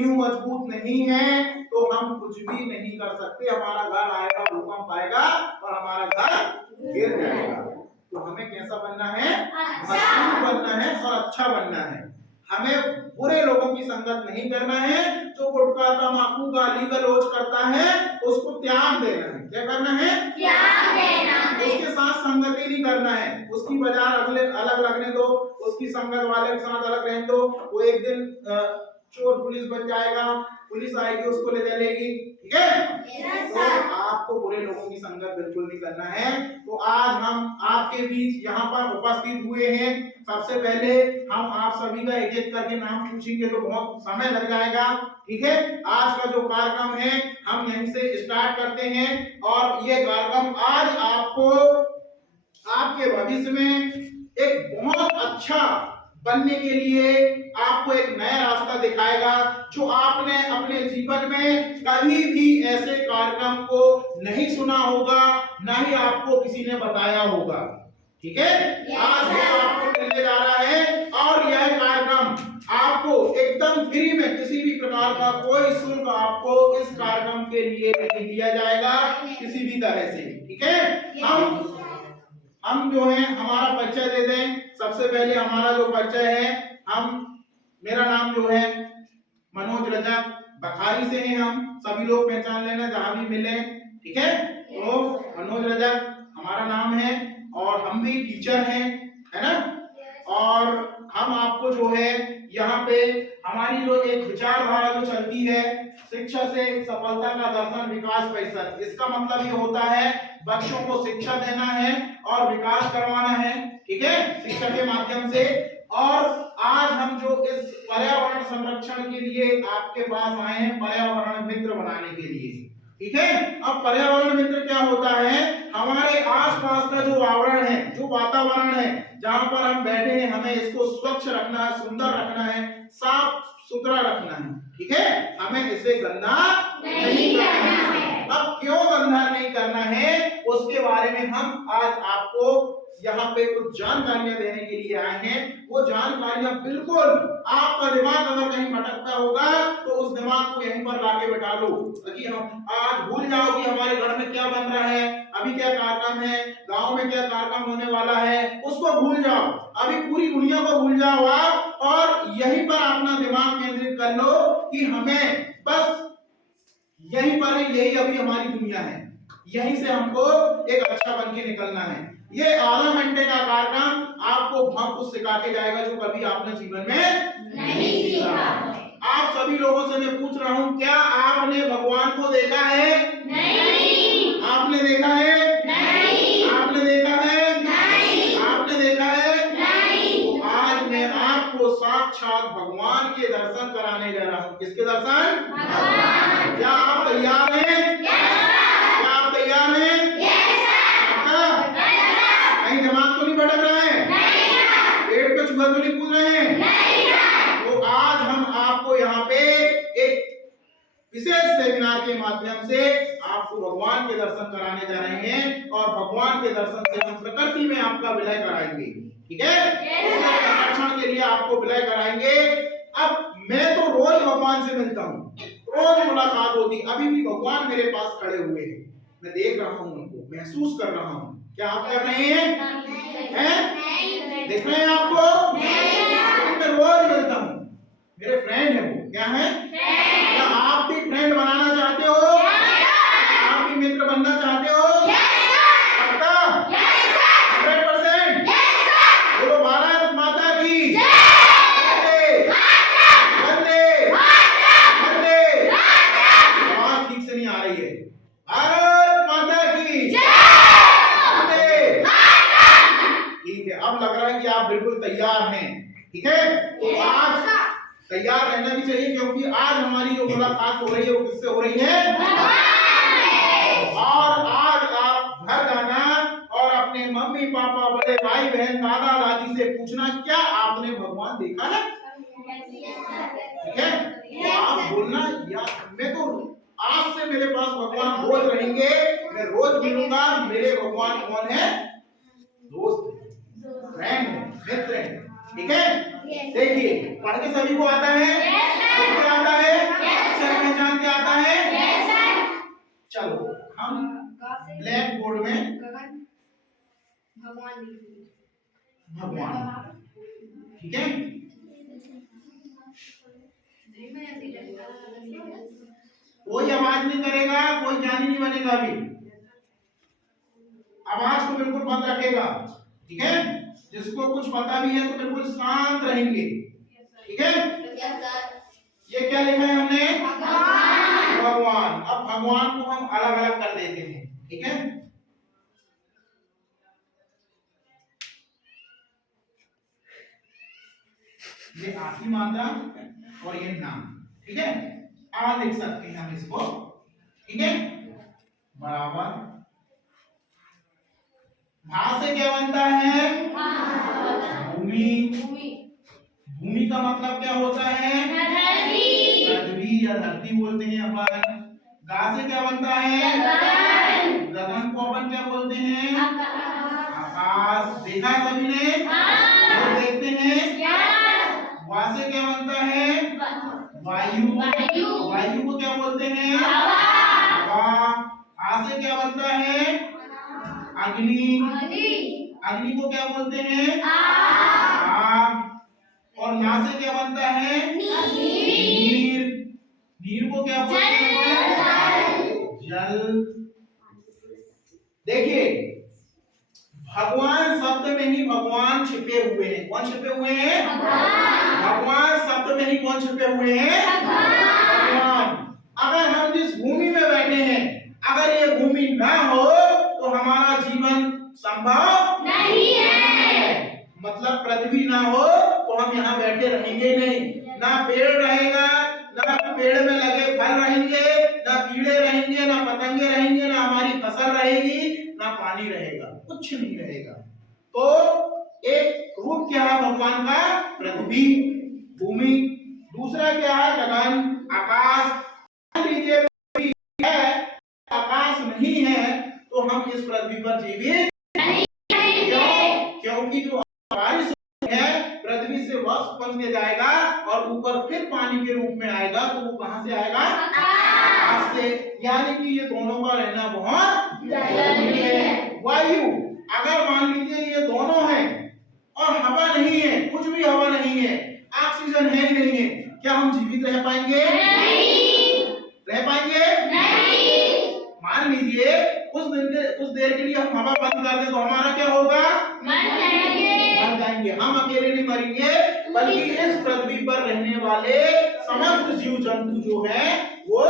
नींव मजबूत नहीं है तो हम कुछ भी नहीं कर सकते। हमारा घर आएगा, भूकंप आएगा और हमारा घर गिर जाएगा। तो हमें कैसा बनना है? मजबूत बनना है और अच्छा बनना है। हमें बुरे लोगों की संगत नहीं करना है। जो गुटखा तंबाकू गाली गलौज करता है उसको त्याग देना है। क्या करना है? त्याग देना है। उसके साथ संगति नहीं करना है। उसकी बाजार अलग लगने दो, उसकी संगत वाले के साथ अलग रहने दो। वो एक दिन चोर पुलिस बन जाएगा, पुलिस आएगी उसको ले चलेगी। ठीक है? तो आपको बुरे लोगों की संगत बिल्कुल नहीं करना है। तो आज हम आपके बीच यहाँ पर उपस्थित हुए हैं। सबसे पहले हम आप सभी का एक एक करके नाम पूछेंगे तो बहुत समय लग जाएगा। ठीक है? आज का जो कार्यक्रम है हम यहीं से स्टार्ट करते हैं और ये कार्यक्रम आज आपको आपके भविष्य में एक बहुत अच्छा बनने के लिए आपको एक नया रास्ता दिखाएगा जो आपने अपने जीवन में कभी भी ऐसे कार्यक्रम को नहीं सुना होगा, ना ही आपको किसी ने बताया होगा। ठीक है? आज वो आपको मिलने जा रहा है और यह कार्यक्रम आपको एकदम फ्री में, किसी भी प्रकार का कोई शुल्क आपको इस कार्यक्रम के लिए नहीं दिया जाएगा किसी भी तरह से। ठीक है? हम जो है हमारा परिचय दे दें। सबसे पहले हमारा जो परिचय है, मेरा नाम जो है मनोज रजक, बखारी से हैं हम। सभी लोग पहचान लेना जहां भी मिले। ठीक है? तो मनोज रजक हमारा नाम है और हम भी टीचर हैं, है ना? और हम आपको जो है यहाँ पे हमारी जो एक विचारधारा जो चलती है, शिक्षा से सफलता का दर्शन विकास पैसा। इसका मतलब ये होता है बच्चों को शिक्षा देना है और विकास करवाना है। ठीक है? शिक्षा के माध्यम से। और आज हम जो इस पर्यावरण संरक्षण के लिए आपके पास आए हैं, पर्यावरण मित्र बनाने के लिए। ठीक है? अब पर्यावरण मित्र क्या होता है? हमारे आसपास का जो आवरण है, जो वातावरण है, जहां पर हम बैठे हैं, हमें इसको स्वच्छ रखना है, सुंदर रखना है, साफ सुथरा रखना है। ठीक है? हमें इसे गंदा नहीं करना है। अब क्यों गंदा नहीं करना है उसके बारे में हम आज आपको यहाँ पे कुछ जानकारियां देने के लिए आए हैं। वो जानकारियां बिल्कुल आपका दिमाग अगर कहीं भटकता होगा तो उस दिमाग को यहीं पर लाके बैठा लो, ताकि हम आज भूल जाओ कि हमारे घर में क्या बन रहा है, अभी क्या कार्यक्रम है, गांव में क्या कार्यक्रम होने वाला है, उसको भूल जाओ। अभी पूरी दुनिया को भूल जाओ आप और यहीं पर अपना दिमाग केंद्रित कर लो कि हमें बस यहीं पर है, यही अभी हमारी दुनिया है, यहीं से हमको एक अच्छा बन के निकलना है। ये आधा घंटे का कार्यक्रम आपको बहुत कुछ सिखा के जाएगा जो कभी आपने जीवन में नहीं सीखा। आप सभी लोगों से मैं पूछ रहा हूँ, क्या आपने भगवान को देखा है? नहीं। आपने देखा है? नहीं। आपने देखा है? नहीं। आपने देखा है? नहीं। तो आज मैं आपको साक्षात भगवान के दर्शन कराने जा रहा हूँ। किसके दर्शन? भगवान। क्या आप तैयार हैं? क्या आप तैयार हैं? कहीं दिमाग तो नहीं भटक रहा है? पेट पे चूहा तो नहीं कूद रहे हैं? तो आज हम आपको यहाँ पे एक विशेष सेमिनार के माध्यम से आपको भगवान के दर्शन कराने जा रहे हैं और भगवान के दर्शन से हम प्रकृति में आपका विलय कराएंगे। ठीक है? संरक्षण के लिए आपको विलय कराएंगे। अब मैं तो रोज भगवान से मिलता हूँ, रोज मुलाकात होती, अभी भी भगवान मेरे पास खड़े हुए हैं, मैं देख रहा हूँ उनको, महसूस कर रहा हूँ। क्या आप कर रहे हैं? देख रहे हैं आपको? मैं रोज मिलता हूँ, मेरे फ्रेंड है वो। क्या है? क्या आप भी फ्रेंड बनाना चाहते हो? आप भी मित्र बनना चाहते हो? पक्का? 100%? बोलो भारत माता की जय। वंदे वंदे। आवाज ठीक से नहीं आ रही है। भारत माता की जय। ठीक है, अब लग रहा है कि आप बिल्कुल तैयार हैं। ठीक है? तो आज तैयार रहना भी चाहिए क्योंकि आज हमारी जो मुलाकात हो रही है वो किससे हो रही है? और आज आप घर जाना और अपने मम्मी पापा, बड़े भाई बहन, दादा दादी से पूछना, क्या आपने भगवान देखा है? ठीक है? तो आप बोलना, या मैं तो आज से मेरे पास भगवान रोज रहेंगे, मैं रोज मिलूंगा। मेरे भगवान कौन है? दोस्त, फ्रेंड है, मित्र है। ठीक है? देखिए, पढ़ के सभी को आता है? सबको आता है? भगवान। ठीक है, कोई आवाज नहीं करेगा, कोई ज्ञानी नहीं बनेगा अभी, आवाज को बिल्कुल बंद रखेगा। ठीक है, जिसको कुछ पता भी है तो बिल्कुल शांत रहेंगे। ठीक है, ये क्या लिखा है हमने? भगवान। अब भगवान को हम अलग अलग कर देते हैं। ठीक है, ये आखिरी मात्रा और ये नाम। ठीक है, आ लिख सकते हैं हम इसको। ठीक है, बराबर भा से क्या बनता है? भूमि। भूमि का मतलब क्या होता है? पृथ्वी या धरती बोलते हैं अपन। गा से क्या बनता है? गगन को अपन क्या बोलते हैं? आकाश। देखा सभी ने? लोग देखते हैं। वा से क्या बनता है? वायु। वायु को क्या बोलते हैं? हवा। आ से क्या बनता है? अग्नि। अग्नि को क्या बोलते हैं? आग। और ना से क्या बनता है? नीर। नीर को क्या बोलते हैं? जल। देखिए, भगवान शब्द में ही भगवान छिपे हुए हैं। कौन छिपे हुए हैं? भगवान शब्द में ही कौन छिपे हुए हैं? भगवान। अगर हम जिस भूमि में बैठे हैं, अगर ये भूमि ना हो तो हमारा जीवन संभव नहीं है। मतलब पृथ्वी ना हो तो हम यहाँ बैठे रहेंगे नहीं। ना पेड़ रहेगा, ना पेड़ में लगे फल रहेंगे, ना कीड़े रहेंगे, ना पतंगे रहेंगे, ना हमारी फसल रहेगी, ना पानी रहेगा, कुछ नहीं रहेगा। तो एक रूप क्या है भगवान का? पृथ्वी, भूमि। दूसरा क्या है? गगन, आकाश। मान लीजिए है, आकाश नहीं है तो हम इस पृथ्वी पर जीवित नहीं रहेंगे। क्योंकि जो बारिश है पृथ्वी से वाष्प बन के जाएगा और ऊपर फिर पानी के रूप में आएगा, तो वो कहां से आएगा? आकाश से। यानी कि ये दोनों का रहना बहुत जरूरी है। वायु, अगर मान लीजिए ये दोनों है और हवा नहीं है, कुछ भी हवा नहीं है, ऑक्सीजन है ही नहीं है, क्या हम जीवित रह पाएंगे? नहीं। रह पाएंगे? नहीं। मान लीजिए कुछ देर के लिए हम हवा बंद कर दें तो हमारा क्या होगा? मर जाएंगे। हम अकेले नहीं मरेंगे, बल्कि इस पृथ्वी पर रहने वाले समस्त जीव जंतु जो है वो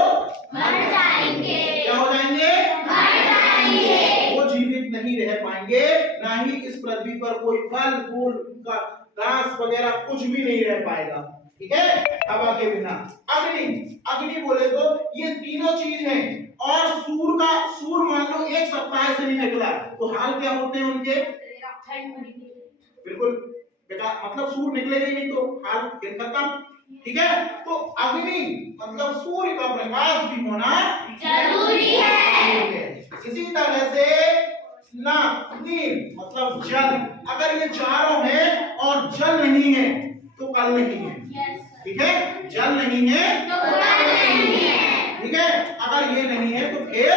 मर जाएंगे। क्या हो जाएंगे? मर जाएंगे। वो जीवित नहीं रह पाएंगे, ना ही इस पृथ्वी पर कोई फल फूल का घास वगैरह कुछ भी नहीं रह पाएगा। ठीक है, हवा के बिना। अग्नि, अग्नि बोले तो ये तीनों चीज है। और सूर मान लो एक सप्ताह से नहीं निकला तो हाल क्या होते हैं उनके? बिल्कुल बेटा, मतलब सूर्य निकलेगा ही नहीं तो हाल फिर खत्म। ठीक है, तो अग्नि मतलब सूर्य का प्रकाश भी होना जरूरी है। इसी तरह से ना नीर मतलब जल, अगर ये चारों हैं और जल नहीं है तो कल नहीं है। ठीक है, जल नहीं है तो कल नहीं है। ठीक है, अगर ये नहीं है तो फिर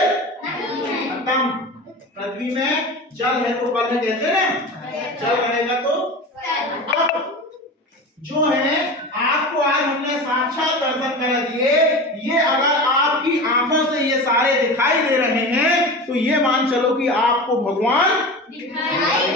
खत्म। पृथ्वी में जल है तो कल है, कहते हैं ना, जल रहेगा तो। अब जो है आपको आज हमने साक्षात दर्शन करा दिए, ये अगर आपकी आंखों से ये सारे दिखाई दे रहे हैं तो ये मान चलो कि आपको भगवान दिखाई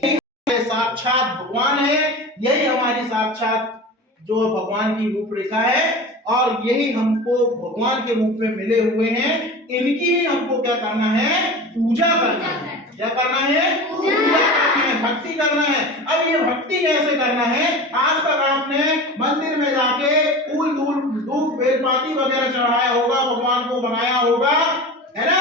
दे। साक्षात भगवान है, यही हमारी साक्षात जो भगवान की रूपरेखा है और यही हमको भगवान के रूप में मिले हुए हैं। इनकी ही हमको क्या करना है? पूजा करना है। क्या करना है? पूजा करना है, भक्ति करना है। अब ये भक्ति कैसे करना है? आज तक आपने मंदिर में जाके फूल धूप बेलपाती वगैरह चढ़ाया होगा, भगवान को बनाया होगा, है ना?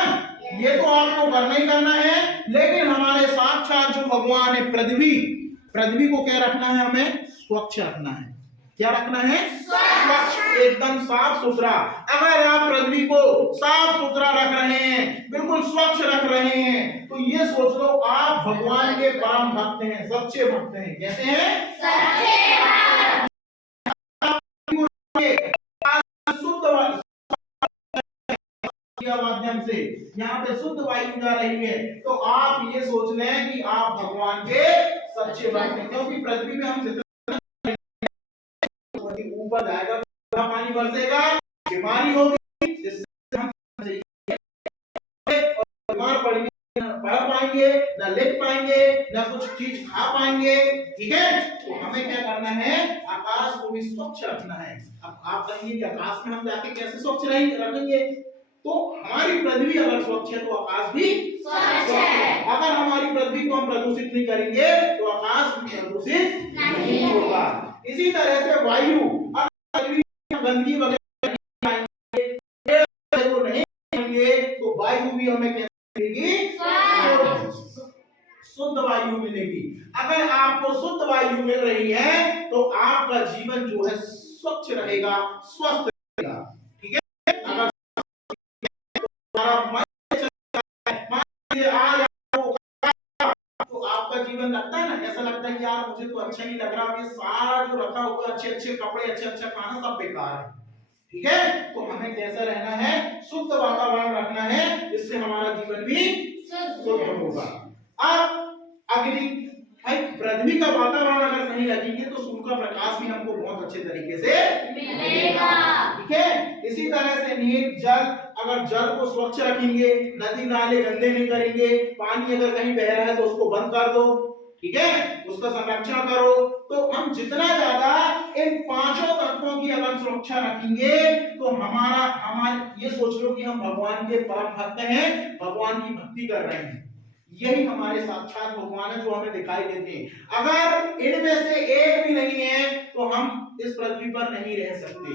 ये तो आपको करना ही करना है। लेकिन हमारे साक्षात जो भगवान है पृथ्वी को क्या रखना है? हमें स्वच्छ रखना है। क्या रखना है? स्वच्छ, एकदम साफ सुथरा। अगर आप पृथ्वी को साफ सुथरा रख रहे हैं, बिल्कुल स्वच्छ रख रहे हैं, तो ये सोच लो आप भगवान के परम भक्त हैं, सच्चे भक्त हैं। कैसे हैं? सच्चे भक्त। शुद्ध माध्यम से यहाँ पे शुद्ध वायु जा रही है, तो आप ये सोच लें कि आप भगवान के सच्चे भक्त हैं, क्योंकि पृथ्वी में हम जितना ऊपर जाएगा पानी बरसेगा, बीमारी होगी, इससे हम बीमार पड़ेंगे, न पढ़ पाएंगे, न लिख पाएंगे, न कुछ चीज खा पाएंगे। ठीक है, तो हमें क्या करना है, आकाश को भी स्वच्छ रखना है। अब आप कहेंगे कि आकाश में हम जाके कैसे स्वच्छ रखेंगे, तो हमारी पृथ्वी अगर स्वच्छ है तो आकाश भी स्वच्छ है। अगर हमारी पृथ्वी को हम प्रदूषित नहीं करेंगे तो आकाश भी प्रदूषित नहीं होगा। इसी तरह से वायु, अगर गंदगी वगैरह नहीं आएंगे तो वायु भी हमें कैसे मिलेगी, शुद्ध वायु मिलेगी। अगर आपको शुद्ध वायु मिल रही है तो आपका जीवन जो है स्वच्छ रहेगा, स्वस्थ रहेगा। ठीक है, अगर आज तो आपका जीवन लगता है ना, ऐसा लगता है कि यार मुझे तो अच्छा नहीं लग रहा, ये सारा जो रखा हुआ अच्छे अच्छे कपड़े, अच्छा अच्छा खाना सब बेकार है। ठीक है, तो हमें कैसा रहना है, शुद्ध वातावरण रखना है, जिससे हमारा जीवन भी शुद्ध होगा। अब अग्नि, पृथ्वी का वातावरण अगर सही रखेंगे तो सूर्य का प्रकाश भी हमको बहुत अच्छे तरीके से मिलेगा। ठीक है, इसी तरह से नीर जल, अगर जल को स्वच्छ रखेंगे, नदी नाले गंदे नहीं करेंगे, पानी अगर कहीं बह रहा है तो उसको बंद कर दो, ठीक है, उसका संरक्षण करो, तो हम जितना ज्यादा इन पांचों तत्वों की अगर सुरक्षा रखेंगे तो हमारे ये सोच लो कि हम भगवान के परम भक्त हैं, भगवान की भक्ति कर रहे हैं, यही हमारे साक्षात भगवान है जो हमें दिखाई देते हैं। अगर इनमें से एक भी नहीं है तो हम इस पृथ्वी पर नहीं रह सकते।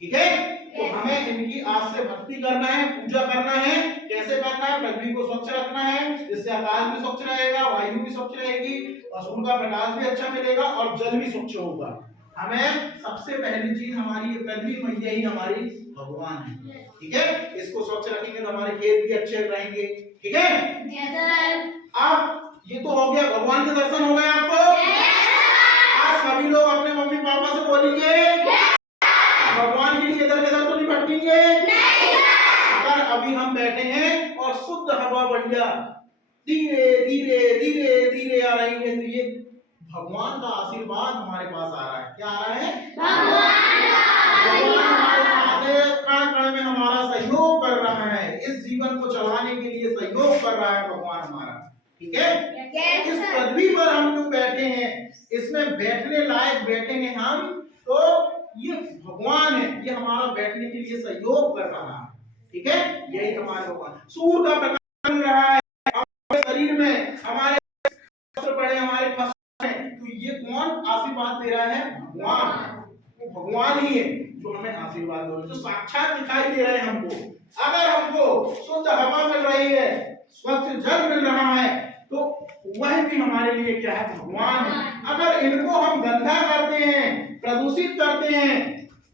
ठीक है, तो हमें इनकी आज से भक्ति करना है, पूजा करना है। कैसे करना है, पृथ्वी को स्वच्छ रखना है, जिससे आकाश भी स्वच्छ रहेगा, वायु भी स्वच्छ रहेगी, और सूर्य का प्रकाश भी अच्छा मिलेगा और जल भी स्वच्छ होगा। हमें सबसे पहली चीज हमारी पृथ्वी मैया ही हमारी भगवान है। ठीक है, इसको स्वच्छ रखेंगे तो हमारे खेत भी अच्छे रहेंगे। ठीक है, अब ये तो हो गया, भगवान के दर्शन हो गए आपको। आज सभी लोग अपने मम्मी पापा से बोलेंगे भगवान के लिए इधर उधर तो नहीं भटकेंगे। अगर अभी हम बैठे हैं और शुद्ध हवा बढ़िया धीरे धीरे धीरे धीरे आ रही है, तो ये भगवान का आशीर्वाद हमारे पास आ रहा है। क्या आ रहा है, भगवान हमारे साथ है, कण कण में हमारा सहयोग कर रहा है, इस जीवन को चलाने के लिए सहयोग कर रहा है भगवान हमारा। ठीक है, इस पृथ्वी पर हम जो बैठे हैं, इसमें बैठने लायक बैठे हैं हम, तो ये भगवान है, ये हमारा बैठने के लिए सहयोग कर रहा है। ठीक है, यही हमारे भगवान। सूर्य का प्रकाश मिल रहा है हमारे शरीर में, हमारे पड़े, हमारे फंसे, तो ये कौन आशीर्वाद दे रहा है, भगवान। वो भगवान ही है जो हमें आशीर्वाद दे रहा है, जो साक्षात दिखाई दे रहे हैं हमको। अगर हमको शुद्ध हवा मिल रही है, स्वच्छ जल मिल रहा है, तो वह भी हमारे लिए क्या है, भगवान है। अगर इनको हम गंदा करते हैं, प्रदूषित करते हैं,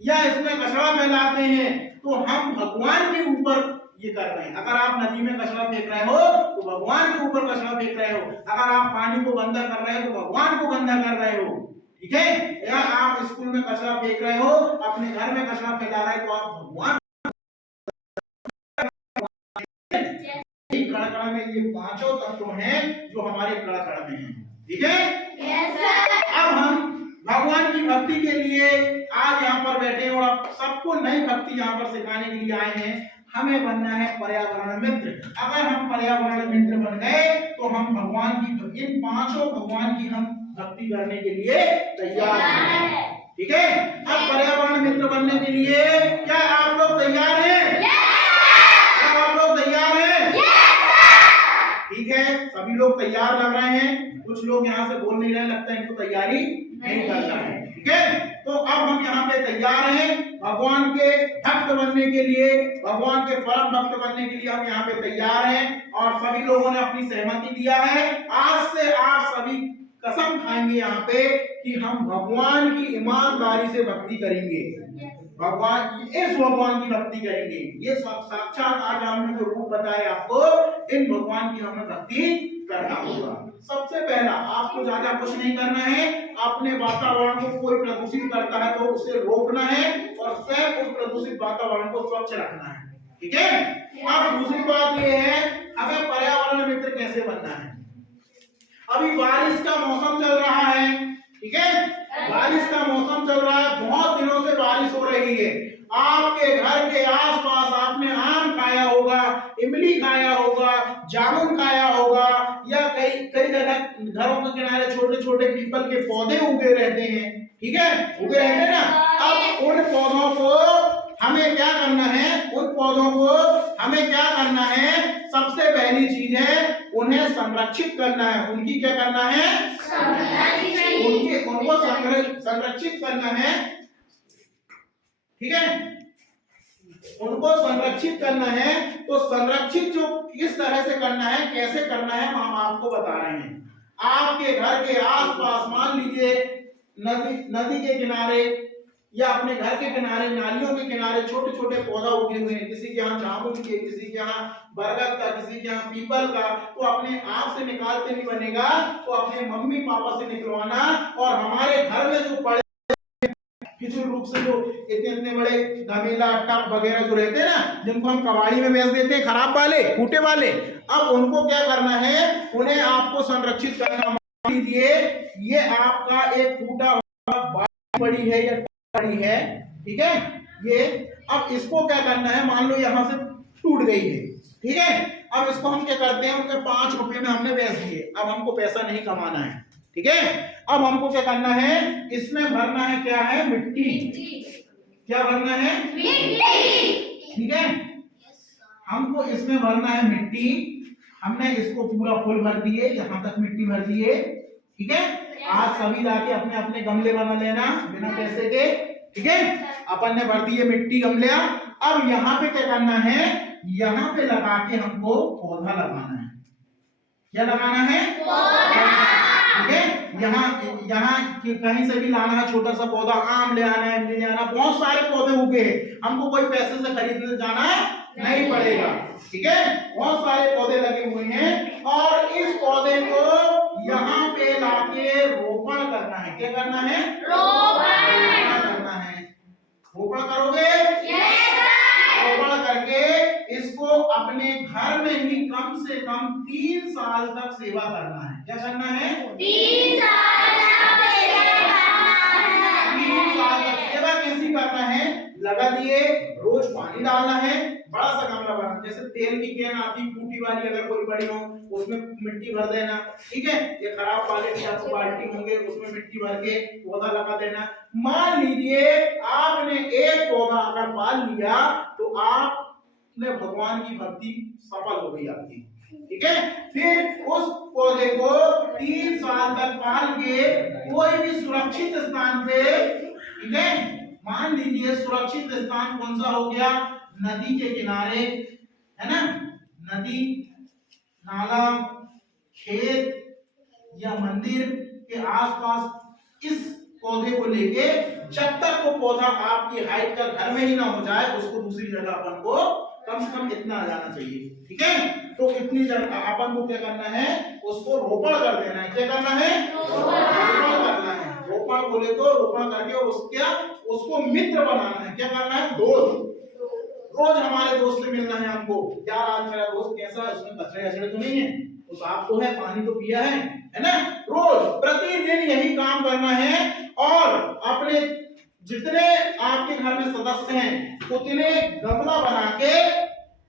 या इसमें कचरा फैलाते हैं, तो हम भगवान के ऊपर ये कर रहे हैं। अगर आप नदी में कचरा फेंक रहे हो तो भगवान के ऊपर कचरा फेंक रहे हो। अगर आप पानी को गंदा कर रहे हो तो भगवान को गंदा कर रहे हो। ठीक है, या आप स्कूल में कचरा फेंक रहे हो, अपने घर में कचरा फैला रहे हो, तो आप भगवान कण कण में, ये पांचों तत्व हैं जो हमारे कण कण में हैं। ठीक है, अब हम भगवान की भक्ति के लिए आज यहाँ पर बैठे और आप सबको नई भक्ति यहाँ पर सिखाने के लिए आए हैं। हमें बनना है पर्यावरण मित्र। अगर हम पर्यावरण मित्र बन गए तो हम भगवान की, इन पांचों भगवान की हम भक्ति करने के लिए तैयार हैं। ठीक है, अब पर्यावरण मित्र बनने के लिए क्या आप लोग तैयार हैं? क्या आप लोग तैयार हैं? ठीक है, सभी लोग तैयार लग रहे हैं। कुछ लोग यहाँ से बोल नहीं रहे, लगता है इनको तैयारी नहीं कर रहा है। ठीक है, तो अब हम यहाँ पे तैयार हैं भगवान के भक्त बनने के लिए, भगवान के परम भक्त बनने के लिए हम यहाँ पे तैयार हैं, और सभी लोगों ने अपनी सहमति दिया है। आज से आप सभी कसम खाएंगे यहाँ पे कि हम भगवान की ईमानदारी से भक्ति करेंगे, भगवान, इस भगवान की भक्ति करेंगे। ये साक्षात आज हमने जो रूप बताए आपको, इन भगवान की हमें भक्ति करना होगा। सबसे पहला, आपको ज्यादा कुछ नहीं करना है, अपने वातावरण को कोई प्रदूषित करता है तो उसे रोकना है और स्वयं उस प्रदूषित वातावरण को स्वच्छ रखना है। ठीक है। अब दूसरी बात ये है, हमें पर्यावरण मित्र कैसे बनना है। अभी बारिश का मौसम चल रहा है, ठीक है, बारिश का मौसम चल रहा है, बहुत दिनों से बारिश हो रही है। आपके घर के आसपास आपने आम खाया होगा, इमली खाया होगा, जामुन खाया होगा, या कई कई जगह घरों के किनारे छोटे छोटे पीपल के पौधे उगे रहते हैं, ठीक है, उगे रहते हैं ना। अब उन पौधों को हमें क्या करना है, उन पौधों को हमें क्या करना है, सबसे पहली चीज है उन्हें संरक्षित करना है। उनकी क्या करना है, उनको संरक्षित करना है, ठीक है, उनको संरक्षित करना है। तो संरक्षित जो किस तरह से करना है, कैसे करना है, हम आपको बता रहे हैं। आपके घर के आसपास मान लीजिए नदी के किनारे या अपने घर के किनारे, नालियों के किनारे छोटे छोटे पौधा उगे हुए हैं, किसी के यहाँ जामुन के, किसी के यहाँ बरगद का, किसी के यहाँ पीपल का, तो अपने आप से निकालते नहीं बनेगा, तो अपने मम्मी पापा से निकलवाना। और हमारे घर में जो बड़े किसी रूप से जो इतने बड़े गमेला टब वगैरह जो रहते हैं ना, जिनको हम कबाड़ी में बेच देते हैं, खराब वाले, फूटे वाले, अब उनको क्या करना है, उन्हें आपको संरक्षित करना। मान लीजिए ये आपका एक टूटा हुआ बड़ी है या बड़ी है, ठीक है, ये अब इसको क्या करना है, मान लो यहां से टूट गई है, ठीक है, अब इसको हम क्या करते हैं, उनके 5 रुपए में हमने बेच दिए, अब हमको पैसा नहीं कमाना है, ठीक है। अब हमको क्या करना है, इसमें भरना है, क्या है, मिट्टी, क्या भरना है, मिट्टी, ठीक है, हमको इसमें भरना है मिट्टी। हमने इसको पूरा फुल भर दिए, यहां तक मिट्टी भर दिए, ठीक है। आज सभी जाके अपने अपने गमले बना लेना बिना पैसे के, ठीक है, अपन ने भर दिए मिट्टी गमले। अब यहाँ पे क्या करना है, यहाँ पे लगा के हमको पौधा लगाना है, क्या लगाना है, ठीक है। यहाँ कहीं से भी लाना है छोटा सा पौधा, आम ले आना है, इमली ले आना, बहुत सारे पौधे उगे हैं, हमको कोई पैसे से खरीदने जाना नहीं पड़ेगा, ठीक है, बहुत सारे पौधे लगे हुए हैं। और इस पौधे को यहाँ पे लाके रोपण करना है, क्या करना है, रोपण करना है। रोपण करोगे, रोपण करके इसको अपने घर में ही कम से कम 3 साल तक सेवा करना है, क्या करना है, 3 साल तक सेवा कैसी करना है, लगा दिए, रोज पानी डालना है, बड़ा सा गमला बनाना, जैसे तेल की कैन आती फूटी वाली, अगर कोई बड़ी हो उसमें मिट्टी भर देना, ठीक है, ये खराब वाले की आपको बाल्टी होंगे उसमें मिट्टी भर के पौधा लगा देना। मान लीजिए आपने एक पौधा अगर पाल लिया तो आपने भगवान की भक्ति सफल हो गई आपकी, ठीक है। फिर उस पौधे को 3 साल तक पाल के कोई भी सुरक्षित स्थान पे, ठीक है, मान लीजिए सुरक्षित स्थान कौन सा हो गया, नदी के किनारे, है ना, नदी, नाला, खेत या मंदिर के आसपास इस पौधे को लेके, जब तक वो पौधा आपकी हाइट का घर में ही ना हो जाए, उसको दूसरी जगह अपन को कम से कम इतना आ जाना चाहिए, ठीक है। तो इतनी जगह अपन को क्या करना है, उसको रोपण कर देना है, क्या करना है, रोपण करना है। रोपण बोले तो रोपण करके उसको मित्र बनाना है, क्या करना है, दोस्त, रोज हमारे दोस्त से मिलना है हमको, यार आज मेरा दोस्त कैसा है, उसमें कचरे अचड़े तो नहीं है, तो साफ तो है, पानी तो पिया है ना, रोज प्रतिदिन यही काम करना है। और अपने जितने आपके घर में सदस्य हैं उतने गमला बना के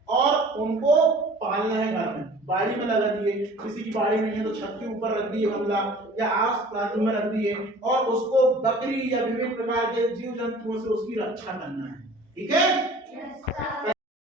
और उनको पालना है, घर में बाड़ी में लगा दिए, किसी की बाड़ी नहीं है तो छत के ऊपर रख दिए गमला, या आस पास में रख दिए, और उसको बकरी या विभिन्न प्रकार के जीव जंतुओं से उसकी रक्षा करना है, ठीक है।